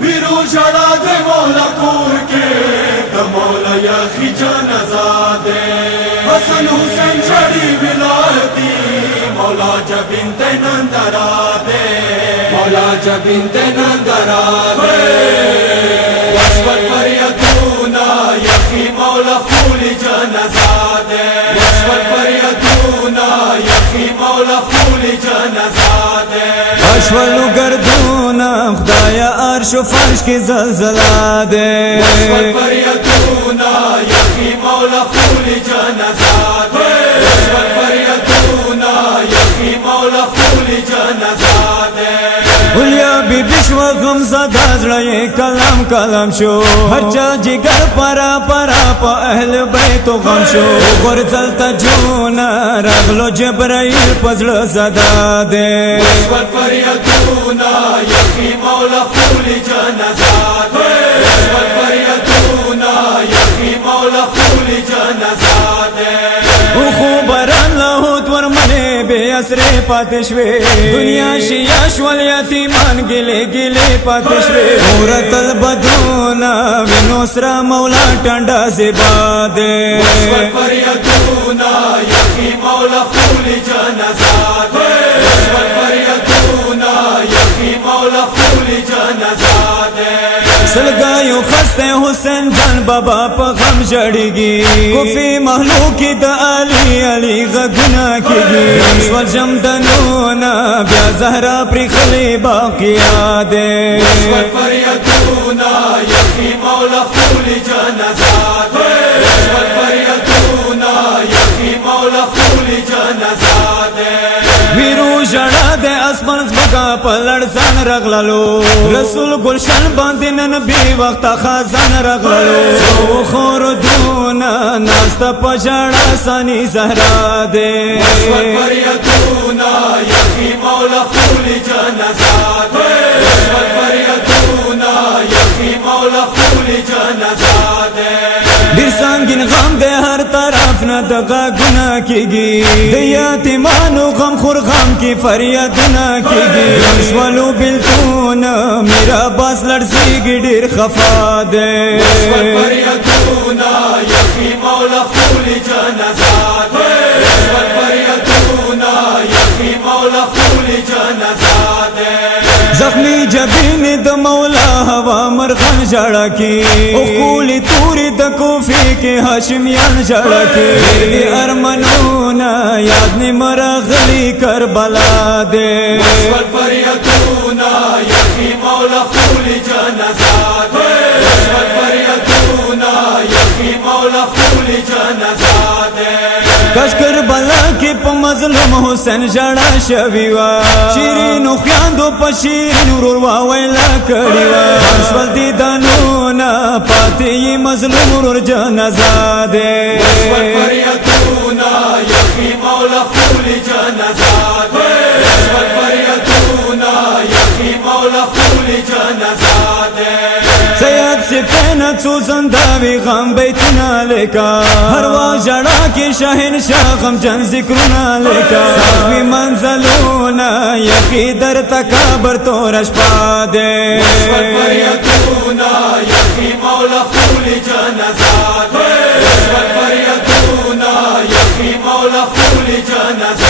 ویرو جڑا دے مولا کور کے دا مولا یخی جنازہ دے حسن حسین جڑی ولادی مولا جبین تے نندرا دے مولا جبین تے نندرا دے وشوت فریدونا یخی مولا خولی جنازہ دے وشوت فریدونا یخی مولا خولی جنازہ دے اشولو گردونا خدایا عرش و فرش کی زلزلہ دے وشوت فریدونا یخی مولا خولی جنازہ دے وشوت فریدونا یخی مولا خولی جنازہ دے اولیا بی بشو غم زدہ زڑے کلام کلام شو ہر چا جگر پرا پرا پا اہل بیت و غم شو غرزل تا جونا رغلو جبرائیل پزل زدہ دے وشوت فریدونا یخی مولا خولی جنازہ دے وشوت فریدونا یخی مولا خولی جنازہ دے خوبران لاہوت ورمنے بے اسرے پاتشوے دنیا شیاش والیتیمان گلے گلے پاتشوے مورت البدونا ونوسرا مولا ٹنڈا زبا دے وشوت فریدونا یخی مولا خولی جنازہ دے وشوت فریدونا یخی مولا خولی جنازہ دے سلگایو خستے حسین جان بابا پا غم جڑی گی کفی محلوکی دا علی علی غگنا کی گی شوال جمدنونا بیا زہرا پری خلی باقی آدے وشوت فریدونا یخی مولا خولی جنازہ دے وشوت فریدونا یخی مولا خولی جنازہ دے ویرو جڑا دے اسمان زمکا پلڑزان رغلالو رسول گلشن باندینن بی وقت خازان رغلالو سو خور دونا ناستا پجڑا سانی زہرا دے وشوت فریدونا یخی مولا خولی جنازہ دے وشوت فریدونا یخی مولا خولی جنازہ دے دیر سانگین غم دے ہر طرف نہ دغا گناہ کی گی دیاتیمانو غم خور غم کی فریاد نہ کی گی شوالو بلتون میرا باس لڑسی گی دیر خفا دے وشوت فریدونا یخی مولا خولی جنازہ دے وشوت فریدونا یخی مولا خولی جنازہ دے زخمی جبین د مولا ہوا مرغان جڑا کی اخولی توری د کوفی کے ہاشمیان جڑا کی دی ارمنونا یاد نی مرغلی کربلا دے وشوت فریدونا یخی مولا خولی جنازہ دے وشوت فریدونا یخی مولا خولی جنازہ دے کش کربلا کی پا مظلوم حسین جڑا شویوا شیرین خیاندو پا شیرین روروا ویلا کڑیوا شوال دی دانونا پاتی یہ مظلوم رور جنازہ دے وشوت فریدونا یخی مولا خولی جنازہ دے وشوت فریدونا یخی مولا خولی جنازہ دے سید سے پہنا چو زنداوی غم بیتنا لکا ہر واق جڑا کی شاہن شاہ غم جن ذکرنا لکا ساوی منزلونا یخی در تکابر تو رشپا دے وشوت فریدونا یخی مولا خولی جنازہ دے وشوت فریدونا یخی مولا خولی جنازہ